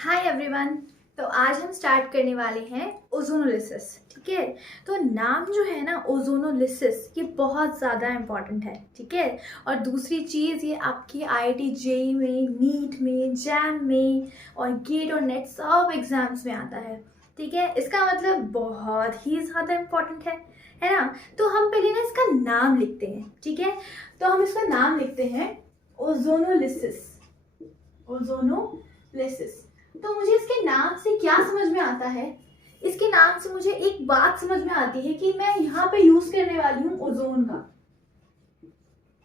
Hi everyone. तो आज हम स्टार्ट करने वाले हैं ओजोनोलिसिस। ठीक है, तो नाम जो है ना ओजोनोलिसिस, ये बहुत ज़्यादा इम्पॉर्टेंट है। ठीक है, और दूसरी चीज़ ये आपकी आईआईटी जेईई में, नीट में, जैम में और गेट और नेट सब एग्जाम्स में आता है। ठीक है, इसका मतलब बहुत ही ज़्यादा इम्पॉर्टेंट है ना। तो हम पहले ना इसका नाम लिखते हैं। ठीक है, तो हम इसका नाम लिखते हैं ओजोनोलिसिस। ओजोनोलिसिस। तो मुझे इसके नाम से क्या समझ में आता है? इसके नाम से मुझे एक बात समझ में आती है कि मैं यहाँ पे यूज करने वाली हूँ ओजोन का।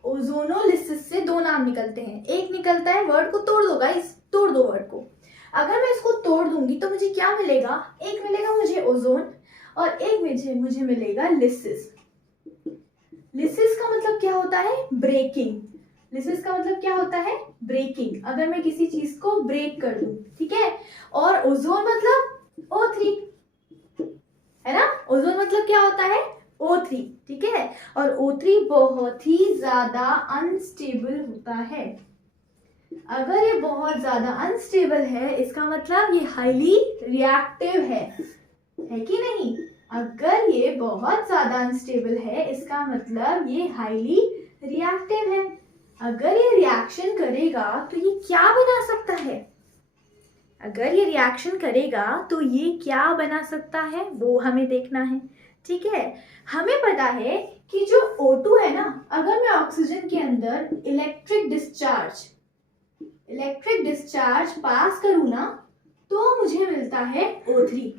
ओजोनोलिसिस से दो नाम निकलते हैं। एक निकलता है, वर्ड को तोड़ दो गाइस, तोड़ दो वर्ड को। अगर मैं इसको तोड़ दूंगी तो मुझे क्या मिलेगा? एक मिलेगा मुझे ओजोन और एक मुझे मिलेगा लिसिस। लिसिस का मतलब क्या होता है? ब्रेकिंग। लिसिस का मतलब क्या होता है? ब्रेकिंग। अगर मैं किसी चीज को ब्रेक कर दूं, ठीक है। और ओजोन मतलब O3, है ना। ओजोन मतलब क्या होता है? O3, ठीक है। और O3 बहुत ही ज्यादा अनस्टेबल होता है। अगर ये बहुत ज्यादा अनस्टेबल है, इसका मतलब ये हाईली रिएक्टिव है कि नहीं? अगर ये बहुत ज्यादा अनस्टेबल है, इसका मतलब ये हाईली रिएक्टिव है। अगर ये रिएक्शन करेगा तो ये क्या बना सकता है? अगर ये रिएक्शन करेगा तो ये क्या बना सकता है, वो हमें देखना है। ठीक है, हमें पता है कि जो O2 है ना, अगर मैं ऑक्सीजन के अंदर इलेक्ट्रिक डिस्चार्ज पास करूं ना, तो मुझे मिलता है O3।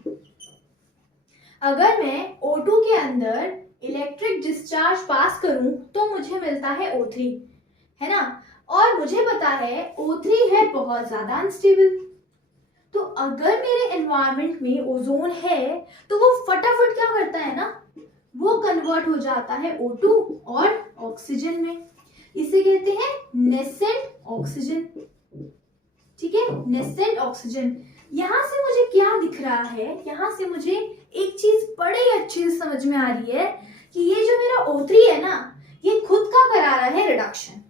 अगर मैं O2 के अंदर इलेक्ट्रिक डिस्चार्ज पास करूं तो मुझे मिलता है O3, है ना। और मुझे पता है O3 है बहुत ज्यादा अनस्टेबल। तो अगर मेरे एनवायरनमेंट में ओजोन है तो वो फटाफट क्या करता है ना, वो कन्वर्ट हो जाता है O2 और ऑक्सीजन में। इसे कहते हैं नेसेंट ऑक्सीजन। ठीक है, नेसेंट ऑक्सीजन। यहां से मुझे क्या दिख रहा है? यहां से मुझे एक चीज बड़ी अच्छी से समझ में आ रही है कि ये जो मेरा O3 है ना, ये खुद का करा रहा है रिडक्शन।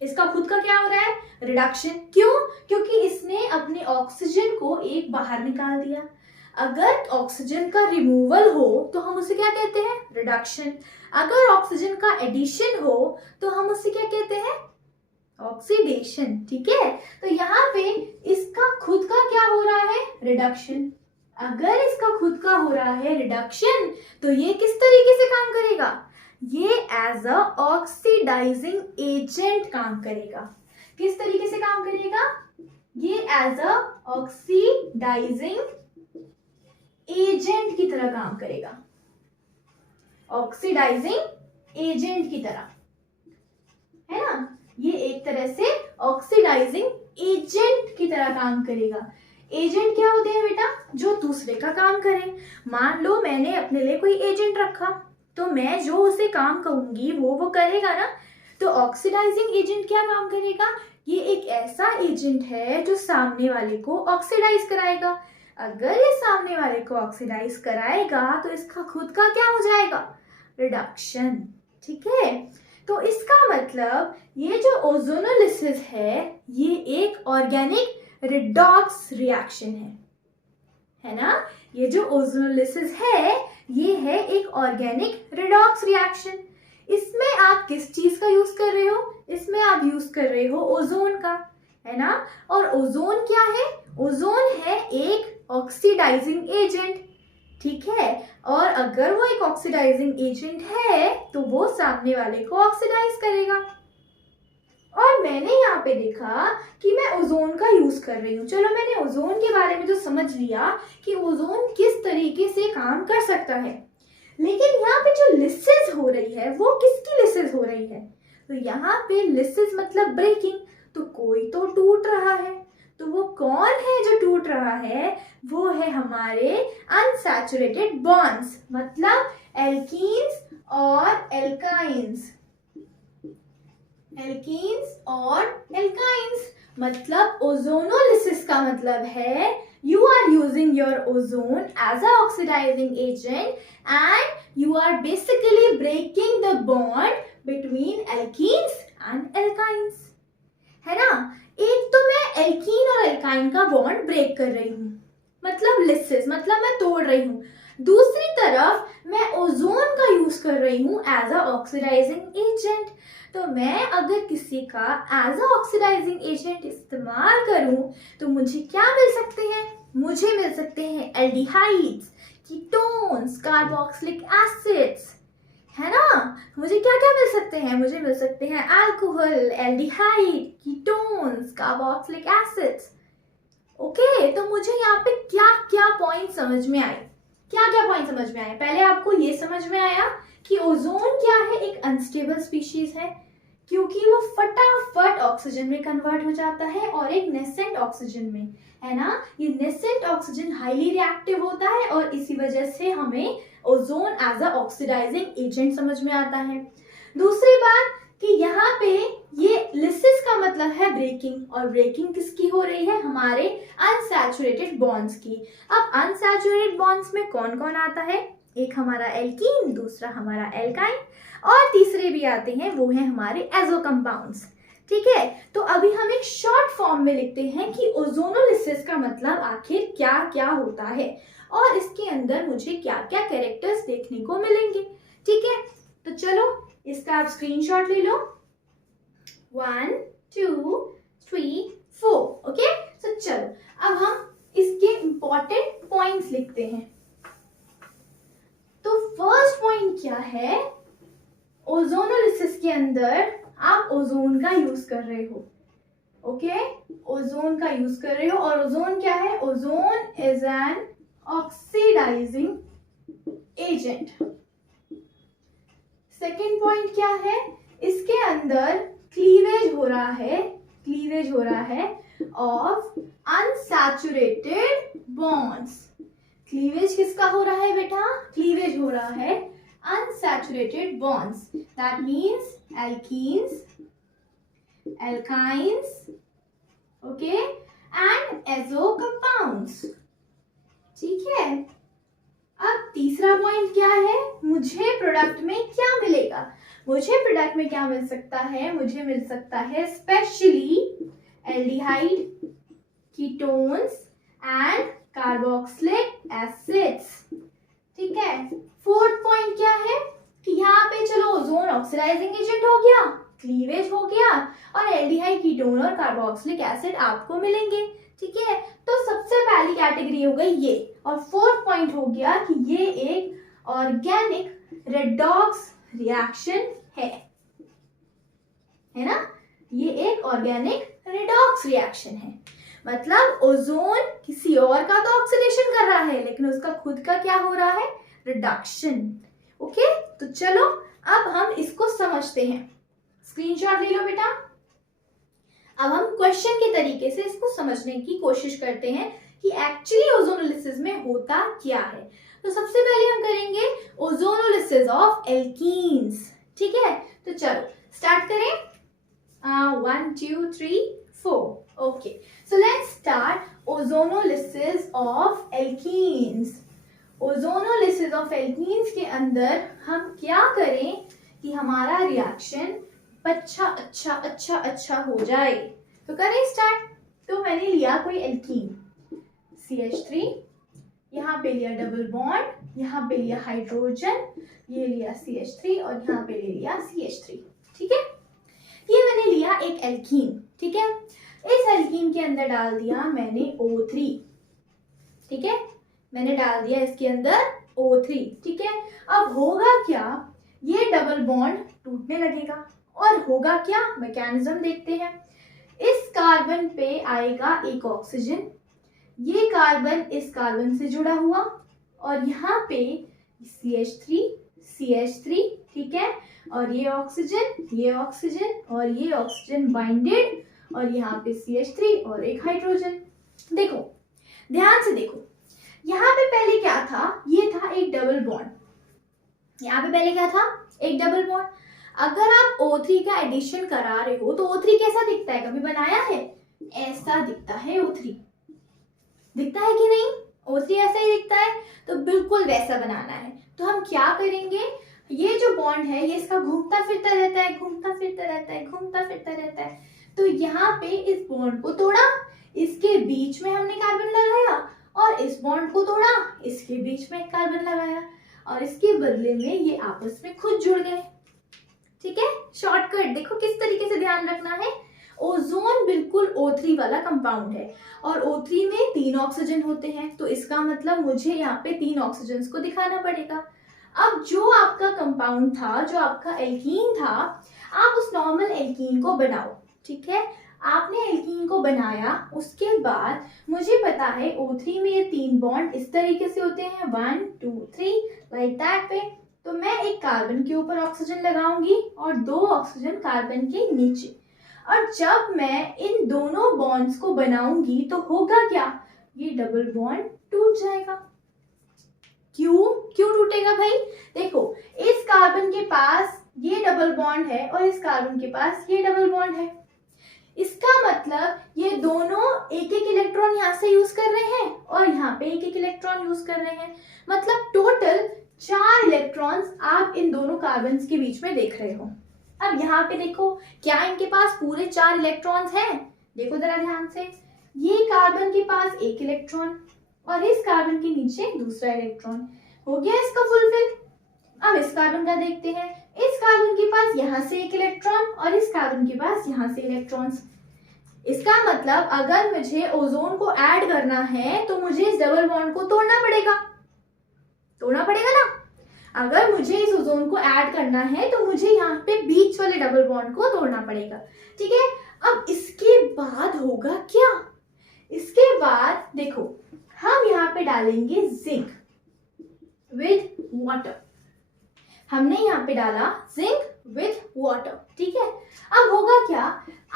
इसका खुद का क्या हो रहा है? रिडक्शन। क्यों? क्योंकि इसने अपने ऑक्सीजन को एक बाहर निकाल दिया। अगर ऑक्सीजन का रिमूवल हो तो हम उसे क्या कहते हैं? रिडक्शन। अगर ऑक्सीजन का एडिशन हो तो हम उसे क्या कहते हैं? ऑक्सीडेशन। ठीक है, तो यहाँ पे इसका खुद का क्या हो रहा है? रिडक्शन। अगर इसका खुद का हो रहा है रिडक्शन, तो ये किस तरीके से काम करेगा? ये एज अ ऑक्सीडाइजिंग एजेंट काम करेगा। किस तरीके से काम करेगा? ये एज अ ऑक्सीडाइजिंग एजेंट की तरह काम करेगा। ऑक्सीडाइजिंग एजेंट की तरह, है ना। ये एक तरह से ऑक्सीडाइजिंग एजेंट की तरह काम करेगा। एजेंट क्या होते हैं बेटा? जो दूसरे का काम करें। मान लो मैंने अपने लिए कोई एजेंट रखा, तो मैं जो उसे काम कहूंगी वो करेगा ना। तो ऑक्सीडाइजिंग एजेंट क्या काम करेगा? ये एक ऐसा एजेंट है जो सामने वाले को ऑक्सीडाइज कराएगा। अगर ये सामने वाले को ऑक्सीडाइज कराएगा तो इसका खुद का क्या हो जाएगा? रिडक्शन। ठीक है, तो इसका मतलब ये जो ओजोनोलिसिस है, ये एक ऑर्गेनिक रिडॉक्स रिएक्शन है ना। ये जो ओजोनोलिसिस है, ये है एक ऑर्गेनिक रिडॉक्स रिएक्शन। इसमें आप किस चीज का यूज कर रहे हो? इसमें आप यूज कर रहे हो ओजोन का, है ना। और ओजोन क्या है? ओजोन है एक ऑक्सीडाइजिंग एजेंट। ठीक है, और अगर वो एक ऑक्सीडाइजिंग एजेंट है तो वो सामने वाले को ऑक्सीडाइज करेगा। और मैंने यहाँ पे देखा कि मैं ओजोन का यूज कर रही हूँ। चलो, मैंने ओजोन के बारे में तो समझ लिया कि ओजोन किस तरीके से काम कर सकता है, लेकिन यहाँ पे जो लिसिस हो रही है वो किसकी लिसिस हो रही है? तो यहाँ पे लिसिस मतलब ब्रेकिंग। तो कोई तो टूट रहा है। तो वो कौन है जो टूट रहा है? वो है हमारे अनसैचुरेटेड बॉन्ड्स, मतलब एल्कीन्स और एल्काइंस। एल्कीन्स और एल्काइंस मतलब ओजोनोलिसिस का मतलब है you are using your ozone as a oxidizing agent and you are basically breaking the bond between alkenes and alkynes, है ना। एक तो मैं एल्कीन और एल्काइन का बॉन्ड ब्रेक कर रही हूँ, मतलब लिसिस, मतलब मैं तोड़ रही हूँ। दूसरी तरफ मैं ओजोन का यूज कर रही हूँ एज अ ऑक्सीडाइजिंग एजेंट। तो मैं अगर किसी का एज अ ऑक्सीडाइजिंग एजेंट इस्तेमाल करूं तो मुझे क्या मिल सकते हैं? मुझे मिल सकते हैं एल्डिहाइड्स, कीटोन्स, कार्बोक्सिलिक एसिड्स, है ना। मुझे क्या क्या मिल सकते हैं? मुझे मिल सकते हैं alcohol, aldehyde, ketones, carboxylic acids. Okay, तो मुझे यहाँ पे क्या क्या पॉइंट समझ में आए? क्या क्या पॉइंट समझ में आए? पहले आपको ये समझ में आया कि ओजोन क्या है, एक अनस्टेबल स्पीशीज है क्योंकि वो फटाफट ऑक्सीजन में कन्वर्ट हो जाता है और एक नेसेंट ऑक्सीजन में, है ना। ये नेसेंट ऑक्सीजन हाईली रिएक्टिव होता है और इसी वजह से हमें ozone as a oxidising agent समझ में आता है। दूसरी बात कि यहाँ पे ये लिसिस का मतलब है ब्रेकिंग, और ब्रेकिंग किसकी हो रही है? हमारे अनसैचुरेटेड बॉन्ड्स की। अब अनसैचुरेटेड बॉन्ड्स में कौन कौन आता है? एक हमारा एल्कीन, दूसरा हमारा एल्काइन, और तीसरे भी आते हैं, वो है हमारे एजो कंपाउंड्स। ठीक है, तो अभी हम एक शॉर्ट फॉर्म में लिखते हैं कि ओजोनोलिसिस का मतलब आखिर क्या क्या होता है और इसके अंदर मुझे क्या क्या कैरेक्टर्स देखने को मिलेंगे। ठीक है, तो चलो इसका आप स्क्रीनशॉट ले लो। 1 2 3 4। ओके, तो चलो अब हम इसके इंपॉर्टेंट पॉइंट्स लिखते हैं। तो फर्स्ट पॉइंट क्या है? ओजोनोलिसिस के अंदर आप ओजोन का यूज कर रहे हो। ओके, ओजोन का यूज कर रहे हो, और ओजोन क्या है? Ozone is an oxidising agent. Second point क्या है? इसके अंदर क्लीवेज हो रहा है, क्लीवेज हो रहा है ऑफ अनसैचुरेटेड बॉन्ड्स। क्लीवेज किसका हो रहा है बेटा? क्लीवेज हो रहा है unsaturated bonds. That means alkenes, alkynes, okay, and azo compounds. ठीक है, अब तीसरा पॉइंट क्या है? मुझे प्रोडक्ट में क्या मिलेगा? मुझे प्रोडक्ट में क्या मिल सकता है? मुझे मिल सकता है specially aldehyde, ketones and carboxylic acids. ठीक है, फोर्थ पॉइंट क्या है कि यहाँ पे चलो ओजोन ऑक्सीडाइजिंग एजेंट हो गया, क्लीवेज हो गया, और एल्डिहाइड, कीटोन और कार्बोक्सिलिक एसिड आपको मिलेंगे। ठीक है, तो सबसे पहली कैटेगरी हो गई ये, और फोर्थ पॉइंट हो गया कि ये एक ऑर्गेनिक रेडॉक्स रिएक्शन है ना। ये एक ऑर्गेनिक रेडॉक्स रिएक्शन है, मतलब ओजोन किसी और का तो ऑक्सीडेशन कर रहा है लेकिन उसका खुद का क्या हो रहा है? रिडक्शन। ओके, तो चलो अब हम इसको समझते हैं। स्क्रीनशॉट ले लो बेटा। अब हम क्वेश्चन के तरीके से इसको समझने की कोशिश करते हैं कि एक्चुअली ओजोनोलिसिस में होता क्या है। तो सबसे पहले हम करेंगे ओजोनोलिसिस ऑफ एल्कीन्स। ठीक है, तो चलो स्टार्ट करें। 1 2 3 4। Okay, so let's start ozonolysis of alkenes. Ozonolysis of alkenes के अंदर हम क्या करें कि हमारा रिएक्शन अच्छा अच्छा अच्छा अच्छा हो जाए। तो करें स्टार्ट। तो मैंने लिया कोई एल्कीन CH3, यहाँ पे लिया डबल बॉन्ड, यहाँ पे लिया हाइड्रोजन, ये लिया CH3 और यहाँ पे ले लिया CH3। ठीक है, ये मैंने लिया एक एल्कीन। ठीक है, इस एल्कीन के अंदर डाल दिया मैंने O3। ठीक है, मैंने डाल दिया इसके अंदर O3। ठीक है, अब होगा क्या? ये डबल बॉन्ड टूटने लगेगा और होगा क्या? मैकेनिज्म देखते हैं। इस कार्बन पे आएगा एक ऑक्सीजन, ये कार्बन इस कार्बन से जुड़ा हुआ, और यहाँ पे CH3 CH3। ठीक है, और ये ऑक्सीजन और ये ऑक्सीजन बाइंडेड, और यहाँ पे CH3 और एक हाइड्रोजन। देखो ध्यान से देखो, यहाँ पे पहले क्या था? ये था एक डबल बॉन्ड। यहाँ पे पहले क्या था? एक डबल बॉन्ड। अगर आप O3 का एडिशन करा रहे हो तो O3 कैसा दिखता है? कभी बनाया है? ऐसा दिखता है O3। दिखता है कि नहीं? O3 ऐसा ही दिखता है, तो बिल्कुल वैसा बनाना है। तो हम क्या करेंगे? ये जो बॉन्ड है ये इसका घूमता फिरता रहता है, घूमता फिरता रहता है, घूमता फिरता रहता है। तो यहाँ पे इस बॉन्ड को तोड़ा, इसके बीच में हमने कार्बन लगाया, और इस बॉन्ड को तोड़ा, इसके बीच में कार्बन लगाया, और इसके बदले में ये आपस में खुद जुड़ गए। ठीक है, शॉर्टकट देखो किस तरीके से ध्यान रखना है। ओजोन बिल्कुल O3 वाला कंपाउंड है, और O3 में 3 ऑक्सीजन होते हैं, तो इसका मतलब मुझे यहाँ पे 3 ऑक्सीजन को दिखाना पड़ेगा। अब जो आपका कंपाउंड था, जो आपका एल्कीन था, आप उस नॉर्मल एल्कीन को बनाओ। ठीक है, आपने एल्कीन को बनाया, उसके बाद मुझे पता है O3 में ये 3 बॉन्ड इस तरीके से होते हैं, 1 2 3 लाइक दैट वे। तो मैं एक कार्बन के ऊपर ऑक्सीजन लगाऊंगी और 2 ऑक्सीजन कार्बन के नीचे, और जब मैं इन दोनों बॉन्ड्स को बनाऊंगी तो होगा क्या, ये डबल बॉन्ड टूट जाएगा। क्यों टूटेगा भाई? देखो, इस कार्बन के पास ये डबल बॉन्ड है और इस कार्बन के पास ये डबल बॉन्ड है। इसका मतलब ये दोनों एक एक इलेक्ट्रॉन यहाँ से यूज कर रहे हैं और यहाँ पे एक एक इलेक्ट्रॉन यूज कर रहे हैं। मतलब टोटल 4 इलेक्ट्रॉन्स आप इन दोनों कार्बन्स के बीच में देख रहे हो। अब यहाँ पे देखो, क्या इनके पास पूरे 4 इलेक्ट्रॉन्स हैं? देखो जरा ध्यान से, ये कार्बन के पास एक इलेक्ट्रॉन और इस कार्बन के नीचे दूसरा इलेक्ट्रॉन। हो गया इसका फुलफिल। अब इस कार्बन का देखते हैं, इस कार्बन के पास यहाँ से एक इलेक्ट्रॉन और इस कार्बन के पास यहाँ से इलेक्ट्रॉन्स। इसका मतलब अगर मुझे ओजोन को ऐड करना है तो मुझे इस डबल बॉन्ड को तोड़ना पड़ेगा ना। अगर मुझे इस ओजोन को ऐड करना है तो मुझे यहाँ पे बीच वाले डबल बॉन्ड को तोड़ना पड़ेगा। ठीक है, अब इसके बाद होगा क्या? इसके बाद देखो, हम यहाँ पे डालेंगे जिंक विद वाटर। हमने यहाँ पे डाला जिंक विद वाटर। ठीक है, अब होगा क्या?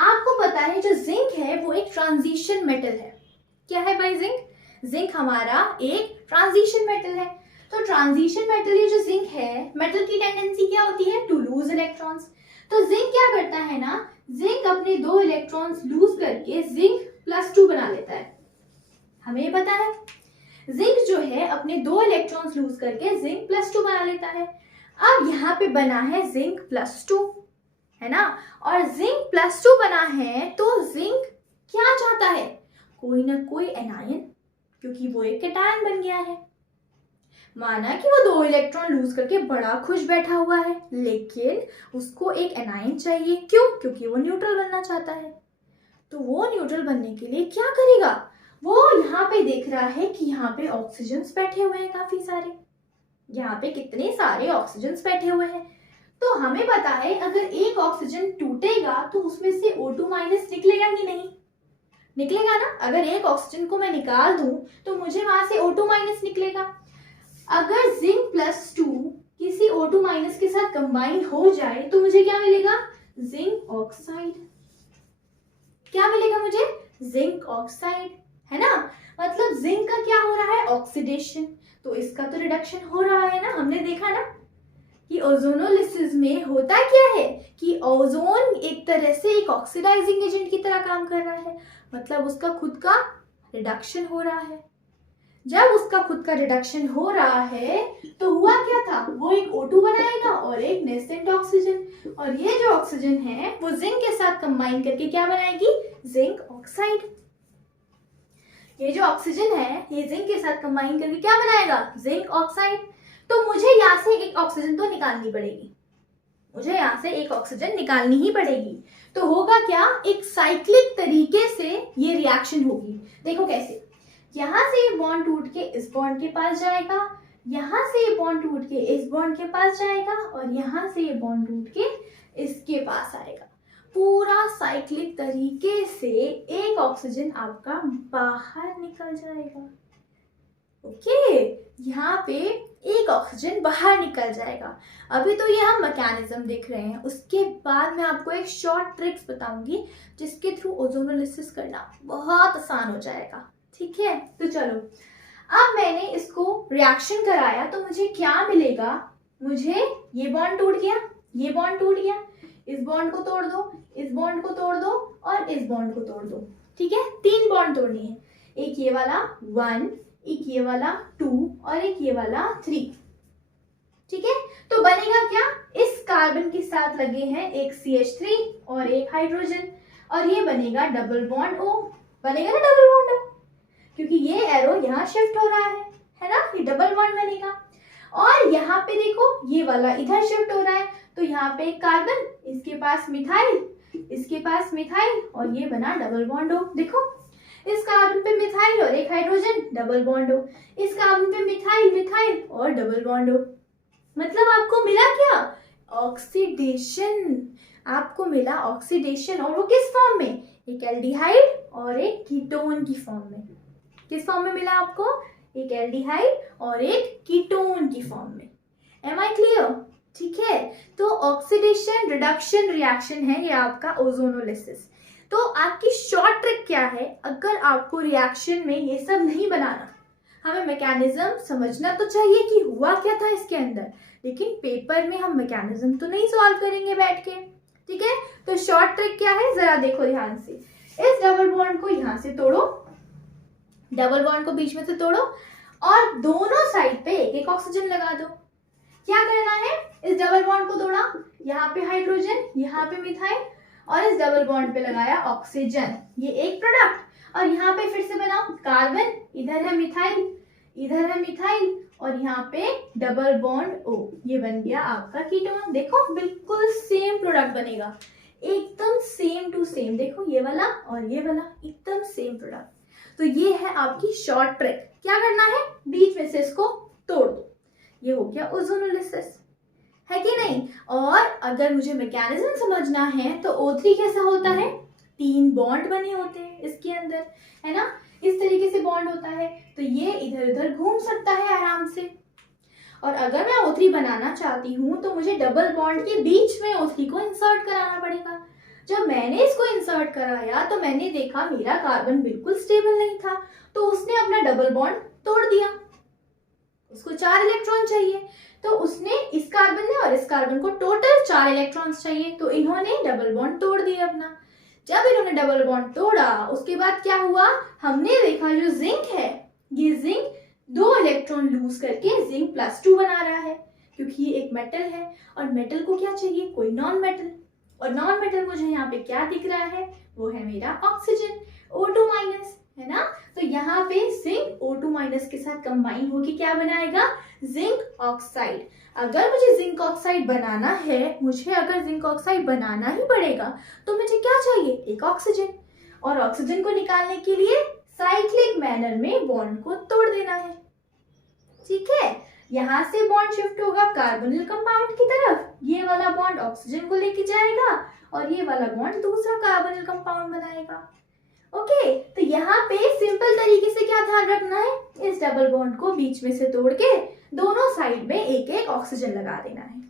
आपको पता है जो जिंक है वो एक ट्रांजिशन मेटल है। क्या है भाई? जिंक हमारा एक ट्रांजिशन मेटल है। तो ट्रांजिशन मेटल, ये जो जिंक है, मेटल की टेंडेंसी क्या होती है? To lose electrons. तो जिंक क्या करता है ना, जिंक अपने 2 इलेक्ट्रॉन्स लूज करके जिंक +2 बना लेता है। हमें ये पता है, जिंक जो है अपने 2 इलेक्ट्रॉन्स लूज करके जिंक +2 बना लेता है। अब यहाँ पे बना है जिंक +2, है ना, और जिंक +2 बना है तो जिंक क्या चाहता है? कोई ना कोई एनायन, क्योंकि वो एक कैटायन बन गया है। माना कि वो 2 इलेक्ट्रॉन लूज करके बड़ा खुश बैठा हुआ है, लेकिन उसको एक एनायन चाहिए। क्यों? क्योंकि वो न्यूट्रल बनना चाहता है। तो वो न्यूट्रल बनने के लिए क्या करेगा? वो यहाँ पे देख रहा है कि यहाँ पे ऑक्सीजन्स बैठे हुए हैं काफी सारे। यहाँ पे कितने सारे ऑक्सीजन्स बैठे हुए हैं। तो हमें पता है अगर एक ऑक्सीजन टूटेगा तो उसमें से O2- निकलेगा कि नहीं? निकलेगा ना। अगर एक ऑक्सीजन को मैं निकाल दूं तो मुझे वहां से O2- निकलेगा। अगर जिंक +2 किसी O2- के साथ कंबाइन हो जाए तो मुझे क्या मिलेगा? Zinc oxide. क्या मिलेगा मुझे? जिंक ऑक्साइड, है ना। मतलब जिंक का क्या हो रहा है? ऑक्सीडेशन। तो इसका तो रिडक्शन हो रहा है ना। हमने देखा ना कि ओजोनोलिसिस में होता क्या है कि ओजोन एक तरह से एक ऑक्सीडाइजिंग एजेंट की तरह काम कर रहा है। मतलब उसका खुद का रिडक्शन हो रहा है। जब उसका खुद का रिडक्शन हो रहा है तो हुआ क्या था? वो एक O2 बनाएगा और एक नेसेंट ऑक्सीजन, और ये जो ऑक्सीजन है वो जिंक के साथ कंबाइन करके क्या बनाएगी? Zinc oxide. ये जो ऑक्सीजन है ये जिंक के साथ कंबाइन करके क्या बनाएगा? Zinc oxide. तो मुझे यहाँ से एक ऑक्सीजन तो निकालनी पड़ेगी, मुझे यहाँ से एक ऑक्सीजन निकालनी ही पड़ेगी। तो होगा क्या? एक साइक्लिक तरीके से ये रिएक्शन होगी। देखो कैसे, यहाँ से ये बॉन्ड टूट के इस बॉन्ड के पास जाएगा, यहाँ से ये बॉन्ड टूट के इस बॉन्ड के पास जाएगा, और यहाँ से ये बॉन्ड टूट के इसके पास आएगा। पूरा साइक्लिक तरीके से एक ऑक्सीजन आपका बाहर निकल जाएगा। ओके, यहाँ पे एक ऑक्सीजन बाहर निकल जाएगा। अभी तो ये हम मैकेनिज्म देख रहे हैं, उसके बाद मैं आपको एक शॉर्ट ट्रिक्स बताऊंगी जिसके थ्रू ओजोनोलिसिस करना बहुत आसान हो जाएगा। ठीक है, तो चलो, अब मैंने इसको रिएक्शन कराया तो मुझे क्या मिलेगा? मुझे ये बॉन्ड टूट गया, ये बॉन्ड टूट गया, इस बॉन्ड को तोड़ दो, इस बॉन्ड को तोड़ दो और इस बॉन्ड को तोड़ दो। ठीक है, 3 बॉन्ड तोड़नी है। एक ये वाला 1, एक ये वाला 2 और एक ये वाला 3। ठीक है, तो बनेगा क्या? इस कार्बन के साथ लगे हैं एक CH3 और एक हाइड्रोजन, और ये बनेगा डबल बॉन्ड O, बनेगा ना डबल बॉन्ड O, क्योंकि ये एरो यहाँ शिफ्ट हो रहा है ना, ये डबल बॉन्ड बनेगा। और यहाँ पे देखो ये वाला इधर शिफ्ट हो रहा है, तो यहाँ पे एक कार्बन, इसके पास मिथाइल, इसके पास मिथाइल, और ये बना डबल बॉन्ड O। देखो इस कार्बन पे मिथाइल और एक हाइड्रोजन, डबल बॉन्ड O, इस कार्बन पे मिथाइल मिथाइल और डबल बॉन्ड O। मतलब आपको मिला क्या? ऑक्सीडेशन। आपको मिला ऑक्सीडेशन, और वो किस फॉर्म में? एक एल्डिहाइड और एक कीटोन की फॉर्म में। किस फॉर्म में मिला आपको? एक एल्डिहाइड और एक कीटोन की फॉर्म में। Am I clear? ठीक है, तो ऑक्सीडेशन रिडक्शन रिएक्शन है ये आपका ओजोनोलिसिस। तो आपकी शॉर्ट ट्रिक क्या है? अगर आपको रिएक्शन में ये सब नहीं बनाना, हमें मैकेनिज्म समझना तो चाहिए कि हुआ क्या था इसके अंदर, लेकिन पेपर में हम मैकेनिज्म तो नहीं सॉल्व करेंगे बैठ के। ठीक है, तो शॉर्ट ट्रिक क्या है जरा देखो ध्यान से। इस डबल बॉन्ड को यहाँ से तोड़ो, डबल बॉन्ड को बीच में से तोड़ो, और दोनों साइड पे एक एक ऑक्सीजन लगा दो। क्या करना है? इस डबल बॉन्ड को तोड़ा, यहाँ पे हाइड्रोजन, यहाँ पे मिथाइल, और इस डबल बॉन्ड पे लगाया ऑक्सीजन, ये एक प्रोडक्ट। और यहाँ पे फिर से बनाओ कार्बन, इधर है मिथाइल, इधर है मिथाइल, और यहाँ पे डबल बॉन्ड O, ये बन गया आपका कीटोन। देखो बिल्कुल सेम प्रोडक्ट बनेगा, एकदम सेम टू सेम। देखो ये वाला और ये वाला एकदम सेम प्रोडक्ट। तो ये है आपकी शॉर्ट ट्रिक। क्या करना है? बीच में से इसको तोड़ दो, ये हो गया ओजोनोलिसिस, है कि नहीं? और अगर मुझे मैकेनिज्म समझना है तो O3 कैसा होता है? 3 बॉन्ड बने होते हैं इसके अंदर, है ना, इस तरीके से बॉन्ड होता है, तो ये इधर उधर घूम सकता है आराम से। और अगर मैं O3 बनाना चाहती हूँ तो मुझे डबल बॉन्ड के बीच में O3 को इंसर्ट कराना पड़ेगा। जब मैंने इसको इंसर्ट कराया तो मैंने देखा मेरा कार्बन बिल्कुल स्टेबल नहीं था, तो उसने अपना डबल बॉन्ड तोड़ दिया। उसको 4 इलेक्ट्रॉन चाहिए, तो उसने इस कार्बन ने और इस कार्बन को टोटल 4 इलेक्ट्रॉन्स चाहिए, तो इन्होंने डबल बॉन्ड तोड़ दिया अपना। जब इन्होंने डबल बॉन्ड तोड़ा, उसके बाद क्या हुआ? हमने देखा जो जिंक है, ये जिंक 2 इलेक्ट्रॉन लूज करके जिंक +2 बना रहा है, क्योंकि ये एक मेटल है, और मेटल को क्या चाहिए? कोई नॉन मेटल। और नॉन मेटल मुझे यहाँ पे क्या दिख रहा है? वो है मेरा ऑक्सीजन, O2-, है ना। तो यहाँ पे जिंक O2- के साथ कंबाइन होके क्या बनाएगा? Zinc oxide. अगर मुझे जिंक ऑक्साइड बनाना है, मुझे अगर जिंक ऑक्साइड बनाना ही पड़ेगा, तो मुझे क्या चाहिए? एक ऑक्सीजन। और ऑक्सीजन को निकालने के लिए साइक्लिक मैनर में बॉन्ड को तोड़ देना है। ठीक है, यहाँ से बॉन्ड शिफ्ट होगा कार्बोनिल कंपाउंड की तरफ, ये वाला बॉन्ड ऑक्सीजन को लेके जाएगा, और ये वाला बॉन्ड दूसरा कार्बोनिल कंपाउंड बनाएगा। ओके, तो यहाँ पे सिंपल तरीके से क्या ध्यान रखना है? इस डबल बॉन्ड को बीच में से तोड़ के दोनों साइड में एक एक ऑक्सीजन लगा देना है।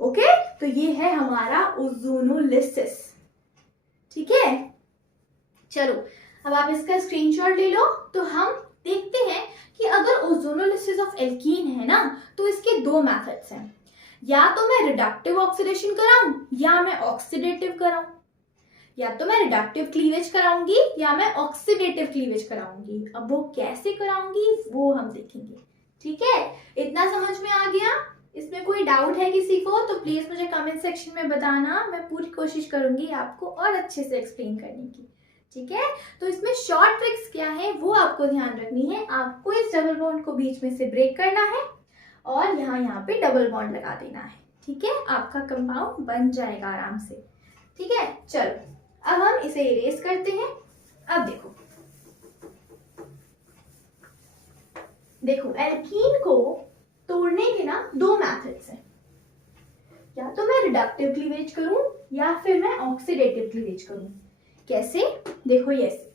ओके, तो ये है हमारा ओजोनोलिसिस। ठीक है, चलो अब आप इसका स्क्रीनशॉट ले लो। तो हम देखते हैं कि अगर ओजोनोलिसिस ऑफ एल्कीन है ना, तो इसके 2 मेथड्स हैं। या तो मैं रिडक्टिव ऑक्सीडेशन कराऊं, या मैं ऑक्सीडेटिव कराऊं। या तो मैं रिडक्टिव क्लीवेज कराऊंगी, या मैं ऑक्सीडेटिव क्लीवेज कराऊंगी। अब वो कैसे कराऊंगी वो हम देखेंगे। ठीक है, इतना समझ में आ गया? इसमें कोई डाउट है किसी को तो प्लीज मुझे कमेंट सेक्शन में बताना, मैं पूरी कोशिश करूंगी आपको और अच्छे से एक्सप्लेन करने की। ठीक है, तो इसमें शॉर्ट ट्रिक्स क्या है वो आपको ध्यान रखनी है। आपको इस डबल बॉन्ड को बीच में से ब्रेक करना है, और यहाँ पे डबल बॉन्ड लगा देना है। ठीक है, आपका कंपाउंड बन जाएगा आराम से। ठीक है, चलो अब हम इसे इरेज करते हैं। अब देखो एल्कीन को तोड़ने के ना 2 मेथड्स हैं। या तो मैं रिडक्टिव क्लीवेज करूं, या फिर मैं ऑक्सीडेटिव क्लीवेज करूं। कैसे? देखो ये ऐसे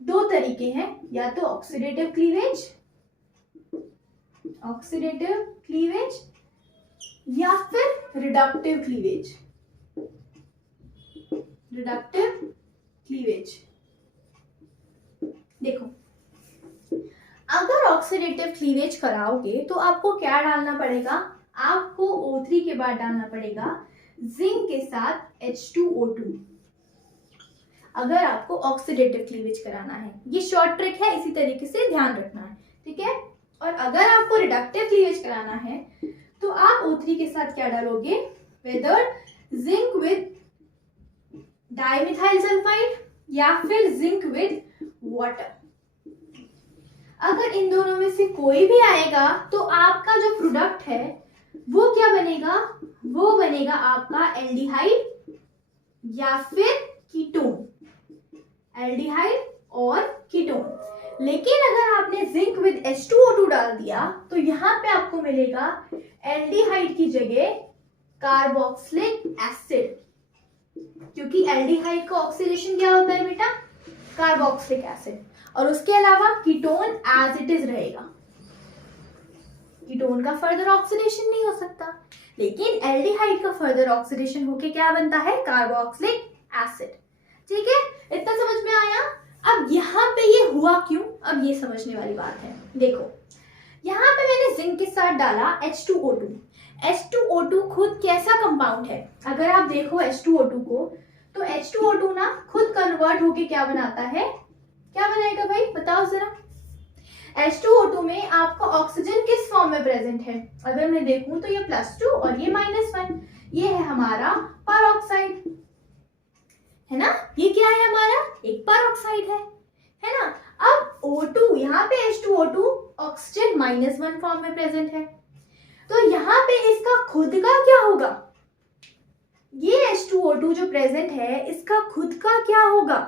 2 तरीके हैं, या तो ऑक्सीडेटिव क्लीवेज, या फिर रिडक्टिव क्लीवेज। देखो अगर ऑक्सीडेटिव क्लीवेज कराओगे तो आपको क्या डालना पड़ेगा? आपको O3 के बाद डालना पड़ेगा जिंक के साथ H2O2, अगर आपको ऑक्सीडेटिव क्लीवेज कराना है। ये शॉर्ट ट्रिक है, इसी तरीके से ध्यान रखना है। ठीक है, और अगर आपको रिडक्टिव क्लीवेज कराना है तो आप O3 के साथ क्या डालोगे? Whether zinc with dimethyl sulphide या फिर जिंक विद वाटर। अगर इन दोनों में से कोई भी आएगा तो आपका जो प्रोडक्ट है वो क्या बनेगा, वो बनेगा आपका एल्डिहाइड या फिर कीटोन, एल्डिहाइड और कीटोन। लेकिन अगर आपने जिंक विद H2O2 डाल दिया तो यहाँ पे आपको मिलेगा एल्डिहाइड की जगह कार्बोक्सिलिक एसिड, क्योंकि एल्डिहाइड का ऑक्सीडेशन क्या होता है बेटा, कार्बोक्सिलिक एसिड, और उसके अलावा कीटोन एज इट इज रहेगा, कीटोन का फर्दर ऑक्सीडेशन नहीं हो सकता, लेकिन एल्डिहाइड का फर्दर ऑक्सीडेशन होके क्या बनता है, कार्बोक्सिलिक एसिड। ठीक है, इतना समझ में आया। अब यहाँ पे ये हुआ क्यों, अब ये समझने वाली बात है। देखो यहाँ पे मैंने जिंक के साथ डाला H2O2। H2O2 खुद कैसा कंपाउंड है, अगर आप देखो H2O2 को, तो H2O2 ना खुद कन्वर्ट होके क्या बनाता है, क्या बनाएगा भाई बताओ जरा। H2O2 में आपका ऑक्सीजन किस फॉर्म में प्रेजेंट है, अगर मैं देखूं तो ये +2 और ये -1, ये है हमारा परऑक्साइड, है ना, ये क्या है हमारा, एक परऑक्साइड है ना। अब O2 यहाँ पे H2O2 ऑक्सीजन -1 फॉर्म में प्रेजेंट है, तो यहाँ पे इसका खुद का क्या होगा, ये H2O2 जो प्रेजेंट है इसका खुद का क्या होगा,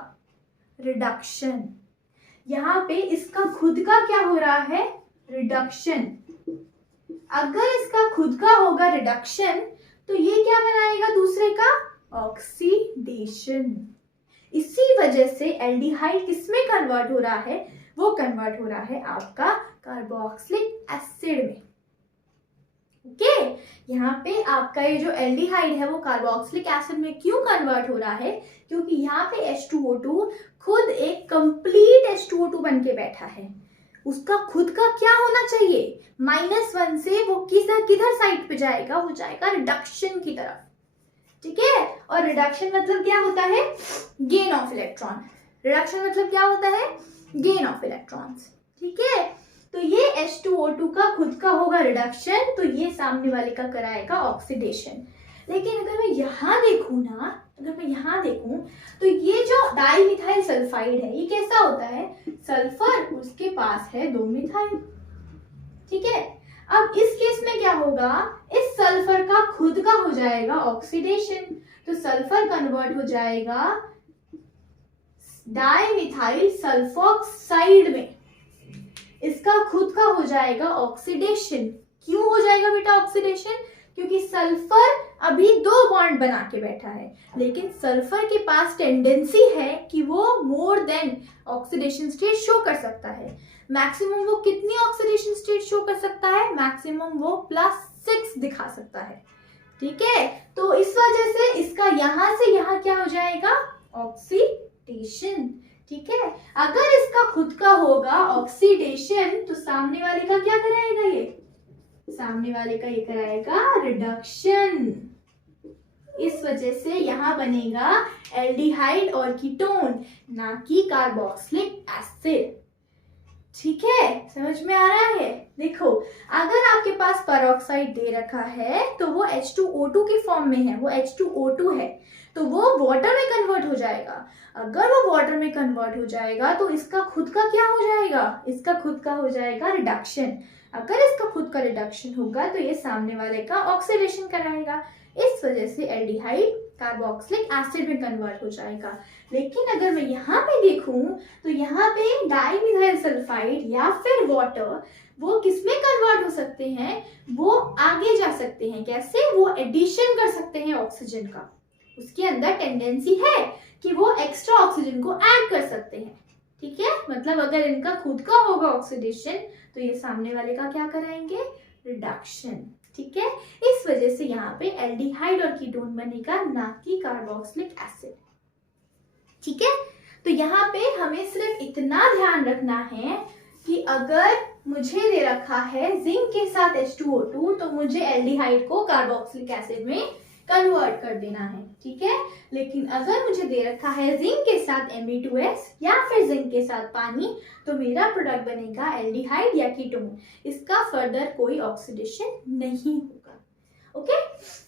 रिडक्शन। यहाँ पे इसका खुद का क्या हो रहा है, रिडक्शन। अगर इसका खुद का होगा रिडक्शन तो ये क्या बनाएगा दूसरे का, ऑक्सीडेशन। इसी वजह से एल्डिहाइड किसमें कन्वर्ट हो रहा है, वो कन्वर्ट हो रहा है आपका कार्बोक्सिलिक एसिड में। ओके, यहाँ पे आपका ये जो एल्डिहाइड है वो कार्बोक्सिलिक एसिड में क्यों कन्वर्ट हो रहा है, क्योंकि यहाँ पे H2O2 खुद एक कंप्लीट H2O2 बन के बैठा है। उसका खुद का क्या होना चाहिए, -1 से वो किधर साइड पे जाएगा, वो जाएगा रिडक्शन की तरफ। ठीक है, और रिडक्शन मतलब क्या होता है, गेन ऑफ इलेक्ट्रॉन। रिडक्शन मतलब क्या होता है, गेन ऑफ इलेक्ट्रॉन्स। ठीक है, तो ये H2O2 का खुद का होगा रिडक्शन, तो ये सामने वाले का कराएगा ऑक्सीडेशन। लेकिन अगर मैं यहाँ देखूँ ना, अगर मैं यहाँ देखूँ तो ये जो डाइमिथाइल सल्फाइड है ये कैसा होता है, सल्फर, उसके पास है 2 मिथाइल। ठीक है, अब इस केस में क्या होगा, इस सल्फर का खुद का हो जाएगा ऑक्सीडेशन, तो सल्फर कन्वर्ट हो जाएगा डाइमिथाइल सल्फोक्साइड में, इसका खुद का हो जाएगा ऑक्सीडेशन। क्यों हो जाएगा बेटा ऑक्सीडेशन, क्योंकि सल्फर अभी 2 बॉन्ड बना के बैठा है, लेकिन सल्फर के पास टेंडेंसी है कि वो more than oxidation state show कर सकता है। मैक्सिमम वो कितनी ऑक्सीडेशन स्टेट शो कर सकता है, मैक्सिमम वो +6 दिखा सकता है। ठीक है, तो इस वजह से इसका यहां से यहां क्या हो जाएगा, ऑक्सीडेशन। ठीक है, अगर इसका खुद का होगा ऑक्सीडेशन तो सामने वाले का क्या कराएगा, ये सामने वाले का ये कराएगा रिडक्शन। इस वजह से यहां बनेगा एल्डिहाइड और कीटोन, ना कि कार्बोक्सिलिक एसिड। ठीक है, समझ में आ रहा है। देखो अगर आपके पास पेरोक्साइड दे रखा है तो वो H2O2 की फॉर्म में है, वो H2O2 है, तो वो वाटर में कन्वर्ट हो जाएगा। अगर वो वाटर में कन्वर्ट हो जाएगा तो इसका खुद का क्या हो जाएगा, इसका खुद का हो जाएगा रिडक्शन। अगर इसका खुद का रिडक्शन होगा तो ये सामने वाले का ऑक्सीडेशन कराएगा। इस वजह से एल्डिहाइड कार्बोक्सिलिक एसिड में कन्वर्ट हो जाएगा। लेकिन अगर मैं यहाँ पे देखूं तो यहाँ पे डाइमिथाइल सल्फाइड या फिर वाटर वो किसमें कन्वर्ट हो सकते हैं, वो आगे जा सकते हैं। कैसे, वो एडिशन कर सकते हैं ऑक्सीजन का, उसके अंदर टेंडेंसी है कि वो एक्स्ट्रा ऑक्सीजन को ऐड कर सकते हैं। ठीक है, मतलब अगर इनका खुद का होगा ऑक्सीडेशन तो ये सामने वाले का क्या कराएंगे, रिडक्शन। ठीक है, इस वजह से यहाँ पे एल्डिहाइड और कीटोन बनेगा, ना कि कार्बोक्सिलिक एसिड। ठीक है, तो यहाँ पे हमें सिर्फ इतना ध्यान रखना है कि अगर मुझे दे रखा है जिंक के साथ H2O2 तो मुझे एल्डिहाइड को कार्बोक्सिलिक एसिड में कन्वर्ट कर देना है। ठीक है, लेकिन अगर मुझे दे रखा है जिंक के साथ Me2S या फिर जिंक के साथ पानी तो मेरा प्रोडक्ट बनेगा एल्डिहाइड या कीटोन, इसका फर्दर कोई ऑक्सीडेशन नहीं होगा। ओके,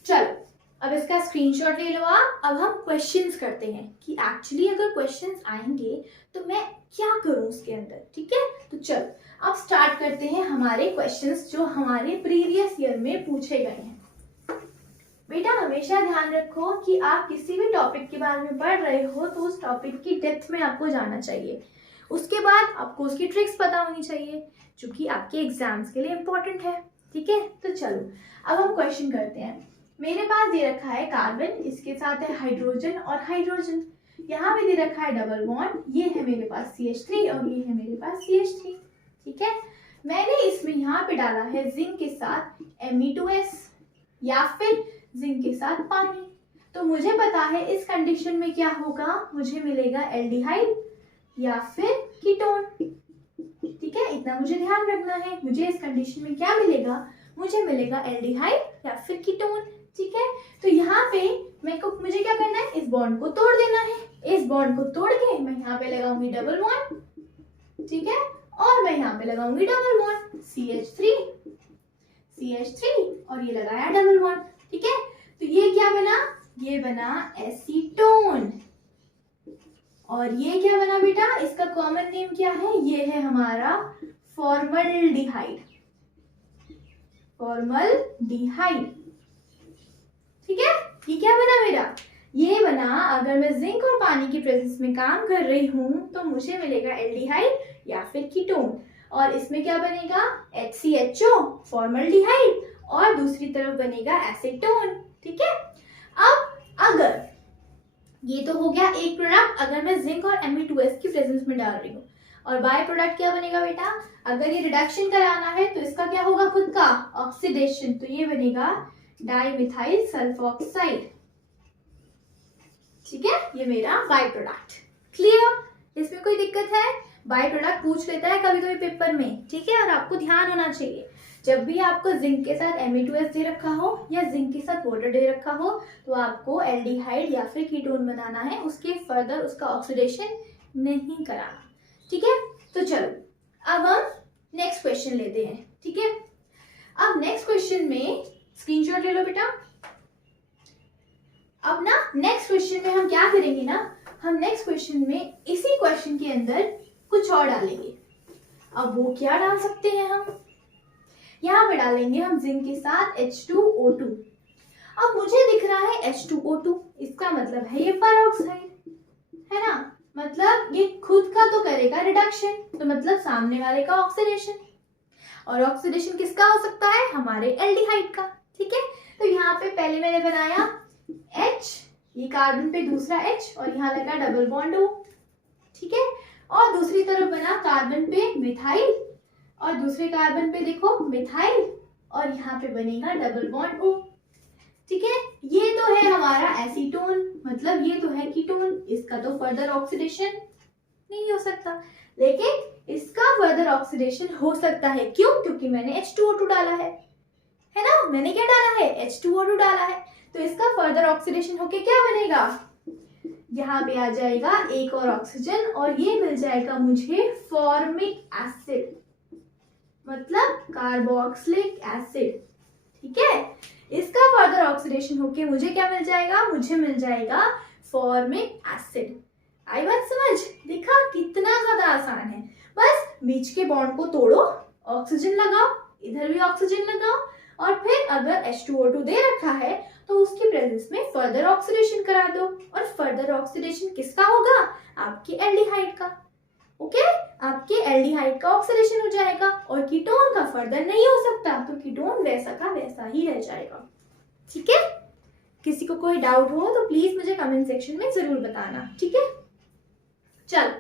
चलो अब इसका स्क्रीनशॉट ले लो आप। अब हम क्वेश्चंस करते हैं कि एक्चुअली अगर क्वेश्चंस आएंगे तो मैं क्या करूं उसके अंदर, ठीक है। तो चलो अब स्टार्ट करते हैं हमारे क्वेश्चंस जो हमारे प्रीवियस ईयर में पूछे गए हैं। बेटा हमेशा ध्यान रखो कि आप किसी भी टॉपिक के बारे में पढ़ रहे हो तो उस टॉपिक की डेप्थ में आपको जाना चाहिए। उसके बाद आपको उसकी ट्रिक्स पता होनी चाहिए जो कि आपके एग्जाम्स के लिए इम्पोर्टेंट है, ठीक है। तो चलो अब हम क्वेश्चन करते हैं। मेरे पास दे रखा है कार्बन, इसके साथ है हाइड्रोजन और हाइड्रोजन, यहाँ पे दे रखा है डबल बॉन्ड, ये है मेरे पास CH3 और ये है मेरे पास CH3, ठीक है। मैंने इसमें यहाँ पे डाला है जिंक के साथ Me2S या फिर जिंक के साथ पानी। तो मुझे पता है इस कंडीशन में क्या होगा, मुझे मिलेगा एल्डिहाइड या फिर कीटोन, ठीक है। इतना मुझे ध्यान रखना है, मुझे इस कंडीशन में क्या मिलेगा, मुझे मिलेगा एल्डिहाइड या फिर कीटोन, ठीक है। तो यहाँ पे मुझे क्या करना है, इस बॉन्ड को तोड़ देना है। इस बॉन्ड को तोड़ के मैं यहाँ पे लगाऊंगी डबल बॉन्ड, ठीक है, और मैं यहाँ पे लगाऊंगी डबल बॉन्ड CH3 और ये लगाया डबल बॉन्ड, ठीक है। तो ये क्या बना, ये बना एसीटोन। और ये क्या बना बेटा, इसका कॉमन नेम क्या है, ये है हमारा फॉर्मल्डिहाइड, ठीक है। ये क्या बना मेरा, ये बना, अगर मैं जिंक और पानी की प्रेजेंस में काम कर रही हूं तो मुझे मिलेगा एल्डिहाइड या फिर कीटोन। और इसमें क्या बनेगा, HCHO फॉर्मल्डिहाइड और दूसरी तरफ बनेगा एसीटोन, ठीक है। अब अगर ये तो हो गया एक प्रोडक्ट अगर मैं जिंक और Me2S की प्रेजेंस में डाल रही हूँ, और बाय प्रोडक्ट क्या बनेगा बेटा, अगर ये रिडक्शन कराना है तो इसका क्या होगा, खुद का ऑक्सीडेशन, तो ये बनेगा डाइमिथाइल सल्फोक्साइड, ठीक है। ये मेरा बाय प्रोडक्ट, क्लियर। इसमें कोई दिक्कत है, बाय प्रोडक्ट पूछ लेता है कभी कभी पेपर में, ठीक है। और आपको ध्यान होना चाहिए जब भी आपको जिंक के साथ Me2S दे रखा हो या जिंक के साथ वाटर दे रखा हो तो आपको एल्डिहाइड या फिर कीटोन बनाना है, उसके फर्दर उसका ऑक्सीडेशन नहीं कराना, ठीक है। तो चलो अब हम नेक्स्ट क्वेश्चन लेते हैं, ठीक है। अब नेक्स्ट क्वेश्चन में स्क्रीनशॉट ले लो बेटा। अब ना नेक्स्ट क्वेश्चन में हम क्या करेंगे ना, हम नेक्स्ट क्वेश्चन में इसी क्वेश्चन के अंदर कुछ और डालेंगे। अब वो क्या डाल सकते हैं हम, यहाँ पे डालेंगे हम जिंक के साथ H2O2। अब मुझे दिख रहा है H2O2, इसका मतलब है ये पेरोक्साइड, है ना, मतलब ये खुद का तो करेगा रिडक्शन, तो मतलब सामने वाले का ऑक्सीडेशन, और ऑक्सीडेशन किसका हो सकता है, हमारे एल्डिहाइड का, ठीक है। तो यहाँ पे पहले मैंने बनाया H, ये कार्बन पे दूसरा H और यहाँ लगा डबल बॉन्ड O, ठीक है। और दूसरी तरफ बना कार्बन पे मिथाइल और दूसरे कार्बन पे देखो मिथाइल और यहाँ पे बनेगा डबल बॉन्ड O, ठीक है। ये तो है हमारा एसीटोन, मतलब ये तो है कीटोन, इसका तो फर्दर ऑक्सीडेशन नहीं हो सकता, लेकिन इसका फर्दर ऑक्सीडेशन हो सकता है, क्यों, क्योंकि मैंने H2O2 डाला है ना, मैंने क्या डाला है, H2O2 डाला है। तो इसका फर्दर ऑक्सीडेशन होके क्या बनेगा, यहाँ पे आ जाएगा एक और ऑक्सीजन और ये मिल जाएगा मुझे फॉर्मिक एसिड, मतलब कार्बोक्सिलिक एसिड, ठीक है। इसका फर्दर ऑक्सीडेशन होके मुझे क्या मिल जाएगा, मुझे मिल जाएगा फॉर्मिक एसिड। आई बात समझ, देखा कितना ज्यादा आसान है, बस बीच के बॉन्ड को तोड़ो, ऑक्सीजन लगाओ, इधर भी ऑक्सीजन लगाओ, और फिर अगर H2O2 दे रखा है तो उसकी प्रेजेंस में फर्दर ऑक्सीडेशन करा दो, और फर्दर ऑक्सीडेशन किसका होगा, आपके एल्डिहाइड का, ओके। आपके एल्डिहाइड का ऑक्सीडेशन हो जाएगा और कीटोन का फर्दर नहीं हो सकता, तो कीटोन वैसा का वैसा ही रह जाएगा, ठीक है। किसी को कोई डाउट हो तो प्लीज मुझे कमेंट सेक्शन में जरूर बताना, ठीक है। चल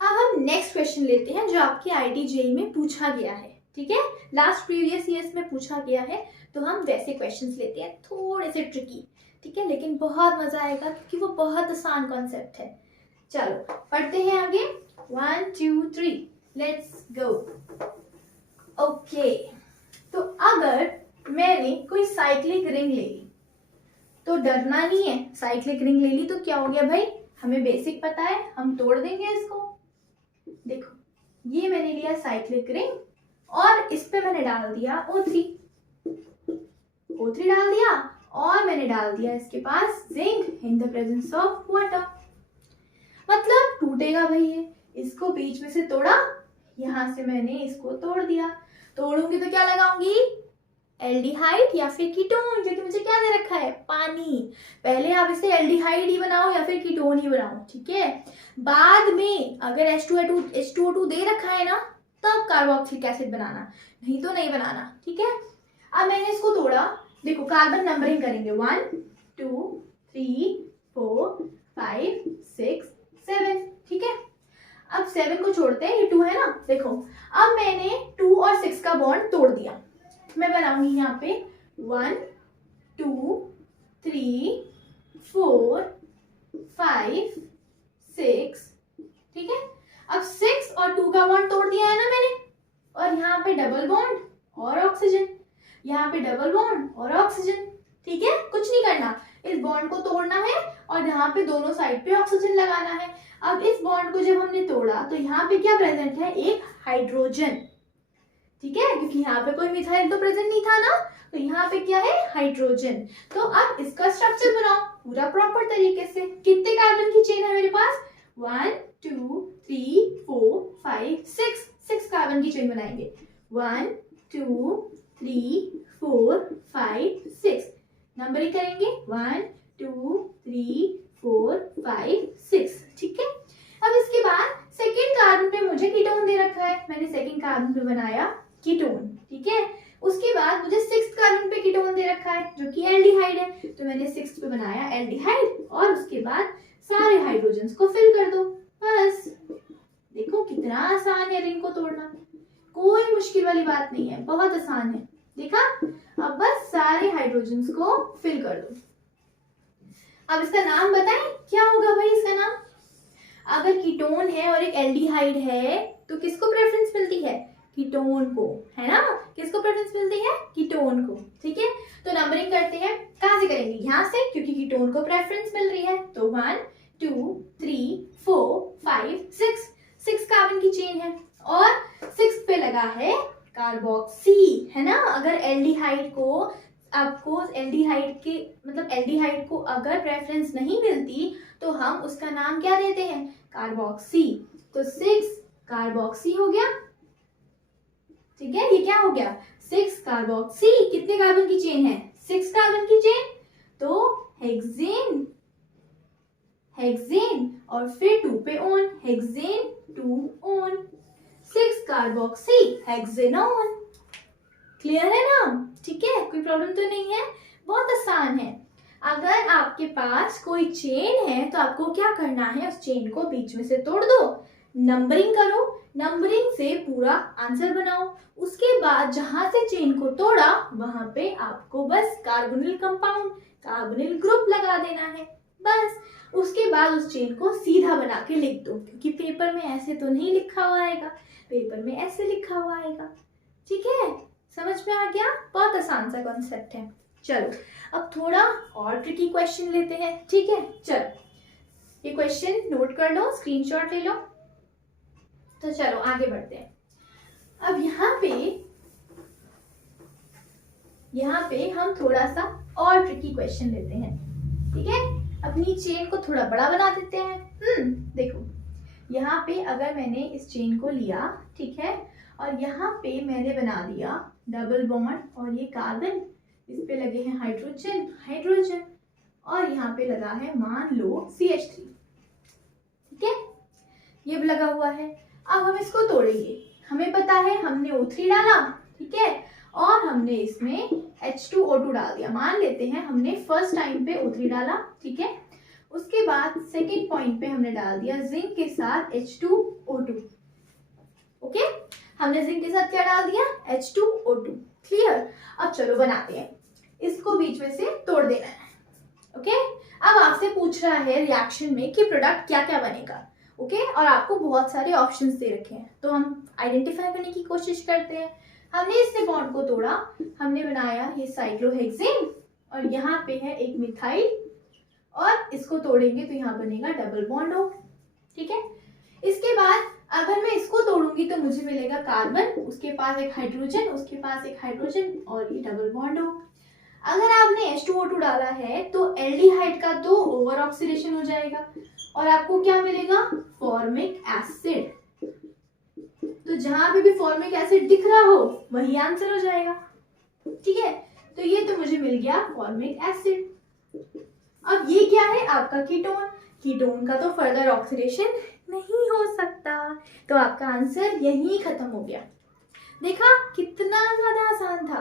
अब हम नेक्स्ट क्वेश्चन लेते हैं जो आपके IIT-JEE में पूछा गया है, ठीक है। लास्ट प्रीवियस ईयर्स में पूछा गया है, तो हम वैसे क्वेश्चंस लेते हैं, थोड़े से ट्रिकी, ठीक है, लेकिन बहुत मजा आएगा क्योंकि वो बहुत आसान कॉन्सेप्ट है। चलो पढ़ते हैं आगे, 1 2 3 लेट्स गो। ओके, तो अगर मैंने कोई साइक्लिक रिंग ले ली तो डरना नहीं है, साइक्लिक रिंग ले ली तो क्या हो गया भाई, हमें बेसिक पता है, हम तोड़ देंगे इसको। देखो ये मैंने लिया साइक्लिक रिंग और इस पे मैंने डाल दिया O3 डाल दिया और मैंने डाल दिया इसके पास zinc in the presence of water. मतलब टूटेगा भाई ये। इसको बीच में से तोड़ा, यहां से मैंने इसको तोड़ दिया। तोड़ूंगी तो क्या लगाऊंगी, एल्डिहाइड या फिर कीटोन, जो कि मुझे क्या दे रखा है, पानी। पहले आप इसे एल्डिहाइड ही बनाओ या फिर कीटोन ही बनाओ, ठीक है। बाद में अगर H2O2 दे रखा है ना, तब कार्बोक्सिलिक एसिड बनाना, नहीं तो नहीं बनाना, ठीक है। अब मैंने इसको तोड़ा, देखो कार्बन नंबरिंग करेंगे 1 2 3 4 5 6 7, ठीक है। अब 7 को छोड़ते हैं, ये 2 है ना, देखो अब मैंने 2 और 6 का बॉन्ड तोड़ दिया। मैं बनाऊंगी यहाँ पे 1 2 3 4 5 6, ठीक है। अब 6 और 2 का बॉन्ड तोड़ दिया है ना मैंने, और यहाँ पे डबल बॉन्ड और ऑक्सीजन, यहाँ पे डबल बॉन्ड और ऑक्सीजन, ठीक है। कुछ नहीं करना, इस बॉन्ड को तोड़ना है और यहाँ पे दोनों साइड पे ऑक्सीजन लगाना है। अब इस बॉन्ड को जब हमने तोड़ा तो यहाँ पे क्या प्रेजेंट है, एक हाइड्रोजन, ठीक है, क्योंकि यहाँ पे कोई मिथाइल तो प्रेजेंट नहीं था ना, तो यहाँ पे क्या है, हाइड्रोजन। तो अब इसका स्ट्रक्चर बनाओ पूरा प्रॉपर तरीके से। कितने कार्बन की चेन है मेरे पास, 1 2 3 4 5 6 कार्बन की चेन बनाएंगे, 1 2 3 4 5 6, नंबरिंग करेंगे 1 2 3 4 5 6, ठीक है। अब इसके बाद सेकेंड कार्बन पे मुझे कीटोन दे रखा है, मैंने सेकेंड कार्बन पे बनाया कीटोन, ठीक है। उसके बाद मुझे 6th कार्बन पे कीटोन दे रखा है जो कि एल्डिहाइड है, तो मैंने 6th पे बनाया एल्डिहाइड, और उसके बाद सारे हाइड्रोजन्स को फिल कर दो, बस। देखो कितना आसान है रिंग को तोड़ना, कोई मुश्किल वाली बात नहीं है, बहुत आसान है, देखा। अब बस सारे हाइड्रोजन्स को फिल कर दो। अब इसका नाम बताएं, क्या होगा भाई इसका नाम। अगर कीटोन है और एक एल्डिहाइड है तो किसको प्रेफरेंस मिलती है, कीटोन को, है ना। किसको प्रेफरेंस मिलती है, कीटोन को, ठीक है। तो नंबरिंग करते हैं, कहां से करेंगे, यहाँ से, क्योंकि कीटोन को प्रेफरेंस मिल रही है। तो 1 2 3 4 5 6 कार्बन की चेन है, और 6 पे लगा है कार्बोक्सी, है ना। अगर एल्डिहाइड को आपको एल्डिहाइड के मतलब एल्डिहाइड को अगर प्रेफरेंस नहीं मिलती तो हम उसका नाम क्या देते हैं, कार्बोक्सी। तो 6 कार्बोक्सी हो गया, ठीक है। ये क्या हो गया, 6 कार्बोक्सी। कितने कार्बन की चेन है, 6 कार्बन की चेन, तो हेक्सेन, हेक्सेन और फिर 2 पे one, hexane 2 one, 6 carboxy hexanone. Clear है ना, ठीक है, कोई प्रॉब्लम तो नहीं है, बहुत आसान है। अगर आपके पास कोई चेन है तो आपको क्या करना है, उस चेन को बीच में से तोड़ दो, नंबरिंग करो, नंबरिंग से पूरा आंसर बनाओ। उसके बाद जहां से चेन को तोड़ा वहां पे आपको बस कार्बोनिल कंपाउंड, कार्बोनिल ग्रुप लगा देना है, बस। उसके बाद उस चेन को सीधा बना के लिख दो, क्योंकि पेपर में ऐसे तो नहीं लिखा हुआ आएगा, पेपर में ऐसे लिखा हुआ आएगा, ठीक है। समझ में आ गया, बहुत आसान सा कॉन्सेप्ट है। चलो अब थोड़ा और ट्रिकी क्वेश्चन लेते हैं, ठीक है। चलो ये क्वेश्चन नोट कर लो, स्क्रीनशॉट ले लो। तो चलो आगे बढ़ते हैं। अब यहाँ पे हम थोड़ा सा और ट्रिकी क्वेश्चन लेते हैं, ठीक है। अपनी चेन को थोड़ा बड़ा बना देते हैं। देखो यहाँ पे अगर मैंने इस चेन को लिया, ठीक है, और यहाँ पे मैंने बना दिया डबल बॉन्ड, और ये कार्बन, इस पे लगे हैं हाइड्रोजन, हाइड्रोजन, और यहाँ पे लगा है मान लो CH3, ठीक है, ये भी लगा हुआ है। अब हम इसको तोड़ेंगे, हमें पता है हमने O3 डाला, ठीक है, और हमने इसमें H2O2 डाल दिया। मान लेते हैं हमने फर्स्ट टाइम पे O3 डाला, ठीक है, उसके बाद सेकेंड पॉइंट पे हमने डाल दिया जिंक के साथ H2O2, ओके। हमने जिंक के साथ क्या डाल दिया, H2O2, क्लियर। अब चलो बनाते हैं, इसको बीच में से तोड़ देना है, ओके। अब आपसे पूछ रहा है रिएक्शन में कि प्रोडक्ट क्या क्या बनेगा, ओके, और आपको बहुत सारे ऑप्शंस दे रखे हैं, तो हम आइडेंटिफाई करने की कोशिश करते हैं। हमने इससे बॉन्ड को तोड़ा, हमने बनाया ये साइक्लोहेक्सेन, और यहाँ पे है एक मिथाइल, और इसको तोड़ेंगे तो यहाँ बनेगा डबल बॉन्ड O, ठीक है। इसके बाद अगर मैं इसको तोड़ूंगी तो मुझे मिलेगा कार्बन, उसके पास एक हाइड्रोजन, उसके पास एक हाइड्रोजन, और ये डबल बॉन्ड O। अगर आपने H2O2 डाला है तो एल्डिहाइड का तो ओवर ऑक्सीडेशन हो जाएगा और आपको क्या मिलेगा, फॉर्मिक एसिड। तो जहां पे भी फॉर्मिक एसिड दिख रहा हो वही आंसर हो जाएगा। ठीक है, तो ये तो मुझे मिल गया फॉर्मिक एसिड। अब ये क्या है, आपका कीटोन। कीटोन का तो फर्दर ऑक्सीडेशन नहीं हो सकता, तो आपका आंसर यहीं खत्म हो गया। देखा कितना ज्यादा आसान था,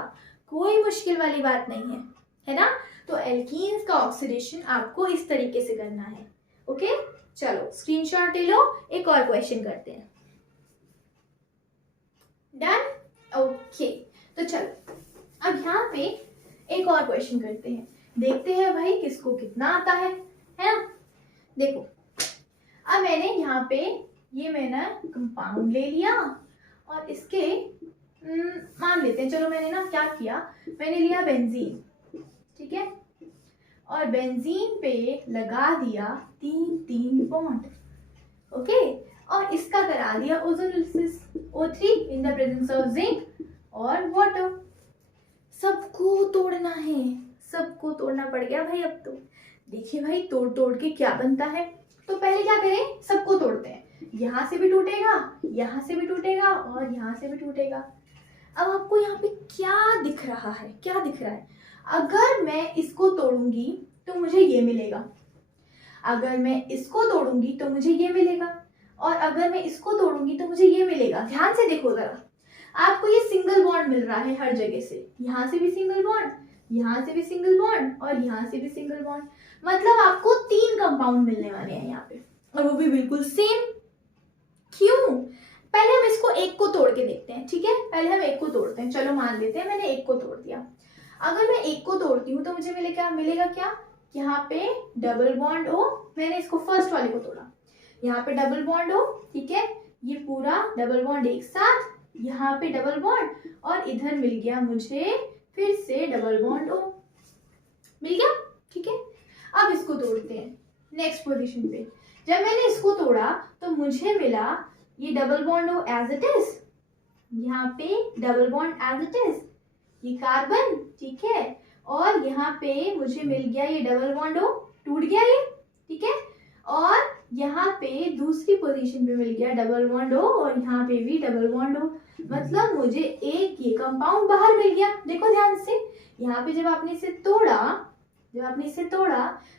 कोई मुश्किल वाली बात नहीं है ना। तो एल्कीन्स का ऑक्सीडेशन आपको इस तरीके से करना है। ओके, चलो स्क्रीनशॉट ले लो, एक और क्वेश्चन करते हैं। Done, okay. तो चलो अब यहाँ पे एक और क्वेश्चन करते हैं, देखते हैं भाई किसको कितना आता है ना। देखो अब मैंने यहाँ पे ये मैंने कंपाउंड ले लिया और इसके मान लेते हैं, चलो मैंने ना क्या किया, मैंने लिया बेंजीन, ठीक है, और बेंजीन पे लगा दिया 3 बॉन्ड। ओके, और इसका करा दिया ozonolysis O3 in the presence of zinc और वाटर। सबको तोड़ना है, सबको तोड़ना पड़ गया भाई। अब तो देखिए भाई तोड़ तोड़ के क्या बनता है। तो पहले क्या करें, सबको तोड़ते हैं। यहाँ से भी टूटेगा, यहाँ से भी टूटेगा और यहाँ से भी टूटेगा। अब आपको यहाँ पे क्या दिख रहा है, क्या दिख रहा है, अगर मैं इसको तोड़ूंगी तो मुझे ये मिलेगा, अगर मैं इसको तोड़ूंगी तो मुझे ये मिलेगा, और अगर मैं इसको तोड़ूंगी तो मुझे ये मिलेगा। ध्यान से देखो जरा, आपको ये सिंगल बॉन्ड मिल रहा है हर जगह से, यहाँ से भी सिंगल बॉन्ड, यहाँ से भी सिंगल बॉन्ड और यहाँ से भी सिंगल बॉन्ड। मतलब आपको 3 कंपाउंड मिलने वाले हैं यहाँ पे, और वो भी बिल्कुल सेम। क्यों, पहले हम इसको एक को तोड़ के देखते हैं। ठीक है, पहले हम एक को तोड़ते हैं। चलो मान लेते हैं मैंने एक को तोड़ दिया। अगर मैं एक को तोड़ती हूँ तो मुझे मिलेगा क्या, यहाँ पे डबल बॉन्ड O, मैंने इसको फर्स्ट वाले को तोड़ा, यहाँ पे डबल बॉन्ड O, ठीक है, ये पूरा डबल बॉन्ड एक साथ, यहाँ पे डबल बॉन्ड और इधर मिल गया मुझे फिर से डबल बॉन्ड O, मिल गया। ठीक है, अब इसको तोड़ते हैं नेक्स्ट पोजीशन पे। जब मैंने इसको तोड़ा तो मुझे मिला ये double bond O as it is, यहाँ पे double bond as it is, ये कार्बन, ठीक है, और यहाँ पे मुझे मिल गया ये डबल बॉन्ड O, टूट गया ये, ठीक है, और यहाँ पे दूसरी पोजीशन पे मिल गया डबल बॉन्ड O और यहाँ पे भी डबल बॉन्ड O। मतलब मुझे एक ये कंपाउंड बाहर मिल गया। देखो ध्यान से, यहाँ पे जब आपने इसे तोड़ा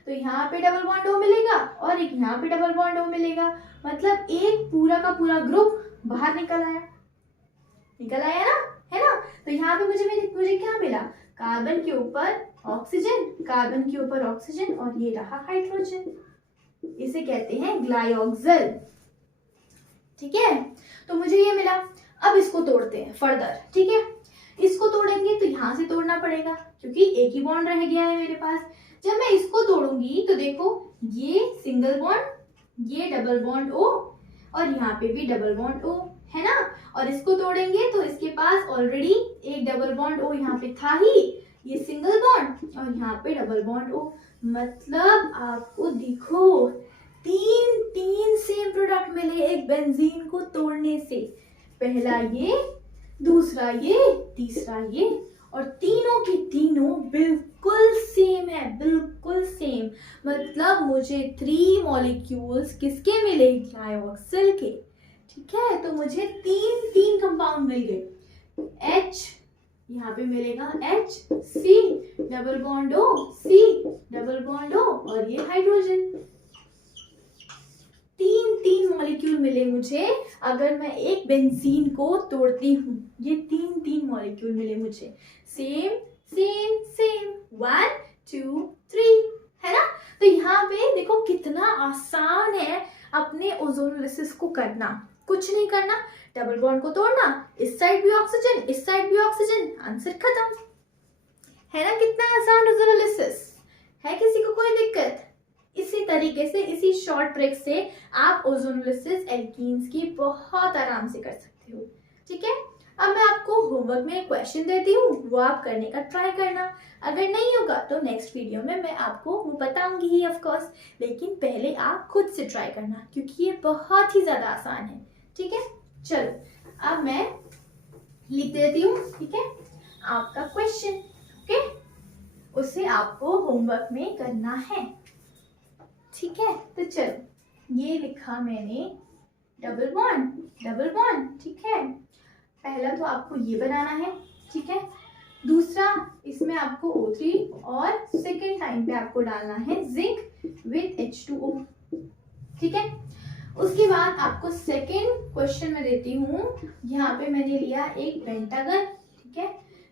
तो यहाँ पे डबल बॉन्ड O मिलेगा और एक यहाँ पे डबल बॉन्ड O मिलेगा। मतलब एक पूरा का पूरा ग्रुप बाहर निकल आया ना, है ना। तो यहाँ पे मुझे क्या मिला, कार्बन के ऊपर ऑक्सीजन, कार्बन के ऊपर ऑक्सीजन और ये रहा हाइड्रोजन, इसे कहते हैं ग्लाइऑक्सल। ठीक है, तो मुझे ये मिला। अब इसको तोड़ते हैं फर्दर। ठीक है, इसको तोड़ेंगे तो यहाँ से तोड़ना पड़ेगा क्योंकि एक ही बॉन्ड रह गया है मेरे पास। जब मैं इसको तोड़ूंगी तो देखो ये सिंगल बॉन्ड, ये डबल बॉन्ड O और यहाँ पे भी डबल बॉन्ड O, है ना। और इसको तोड़ेंगे तो इसके पास ऑलरेडी एक डबल बॉन्ड O यहाँ पे था ही, ये सिंगल बॉन्ड और यहाँ पे डबल बॉन्ड O। मतलब आपको देखो तीन सेम प्रोडक्ट मिले एक बेंजीन को तोड़ने से। पहला ये, दूसरा ये, तीसरा ये, और तीनों के तीनों बिल्कुल सेम है, बिल्कुल सेम। मतलब मुझे 3 मॉलिक्यूल्स किसके मिले, ग्लाइऑक्सल के। ठीक है, तो मुझे तीन कंपाउंड मिल गए। H यहाँ पे मिलेगा H, C double bond O, C double bond O और ये हाइड्रोजन। तीन मॉलिक्यूल मिले मुझे अगर मैं एक बेंजीन को तोड़ती हूँ। ये तीन मॉलिक्यूल मिले मुझे, सेम 1 2 3, है ना। तो यहाँ पे देखो कितना आसान है अपने ओजोनोलिसिस को करना। कुछ नहीं करना, डबल बॉन्ड को तोड़ना, इस साइड भी ऑक्सीजन, इस साइड भी ऑक्सीजन, आंसर खत्म, है ना। कितना आसान ओजोनोलिसिस है, किसी को कोई दिक्कत। इसी तरीके से, इसी शॉर्ट ट्रिक से आप ओजोनोलिसिस एल्कीन्स की बहुत आराम से कर सकते हो। ठीक है, अब मैं आपको होमवर्क में एक क्वेश्चन देती हूँ, वो आप करने का ट्राई करना। अगर नहीं होगा तो नेक्स्ट वीडियो में मैं आपको वो बताऊंगी ही ऑफ कोर्स, लेकिन पहले आप खुद से ट्राई करना क्योंकि ये बहुत ही ज्यादा आसान है। ठीक है, चलो अब मैं लिख देती हूँ, ठीक है, आपका क्वेश्चन। ओके, उसे आपको होमवर्क में करना है। ठीक है, तो चलो ये लिखा मैंने डबल बॉन्ड, ठीक है। पहला तो आपको ये बनाना है, ठीक है। दूसरा, इसमें आपको O3 और सेकेंड टाइम पे आपको डालना है जिंक विथ H2O, ठीक है। उसके बाद आपको सेकेंड क्वेश्चन में देती हूँ। यहाँ पे मैंने लिया एक पेंटागन, ठीक है।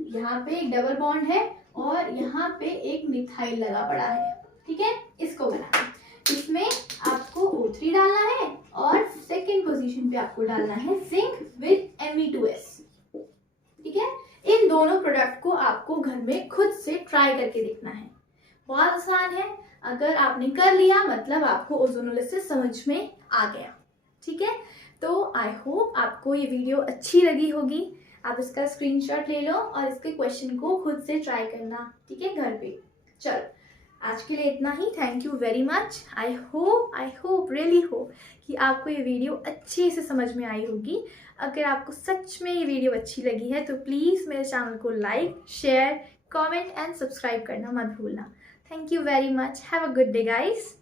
यहाँ पे एक डबल बॉन्ड है और यहाँ पे एक मिथाइल लगा पड़ा है, ठीक है। इसको बनाना है। इसमें आपको O3 डालना है और सेकेंड पोजीशन पे आपको डालना है जिंक विथ Me2S, ठीक है। इन दोनों प्रोडक्ट को आपको घर में खुद से ट्राई करके देखना है। बहुत आसान है। अगर आपने कर लिया मतलब आपको ओजोनोलिसिस समझ में आ गया, ठीक है। तो आई होप आपको ये वीडियो अच्छी लगी होगी। आप इसका स्क्रीनशॉट ले लो और इसके क्वेश्चन को खुद से ट्राई करना, ठीक है, घर पे। चलो आज के लिए इतना ही। Thank you very much. I hope really hope कि आपको ये वीडियो अच्छे से समझ में आई होगी। अगर आपको सच में ये वीडियो अच्छी लगी है तो प्लीज़ मेरे चैनल को like, share, comment and subscribe करना मत भूलना। Thank you very much. Have a good day guys.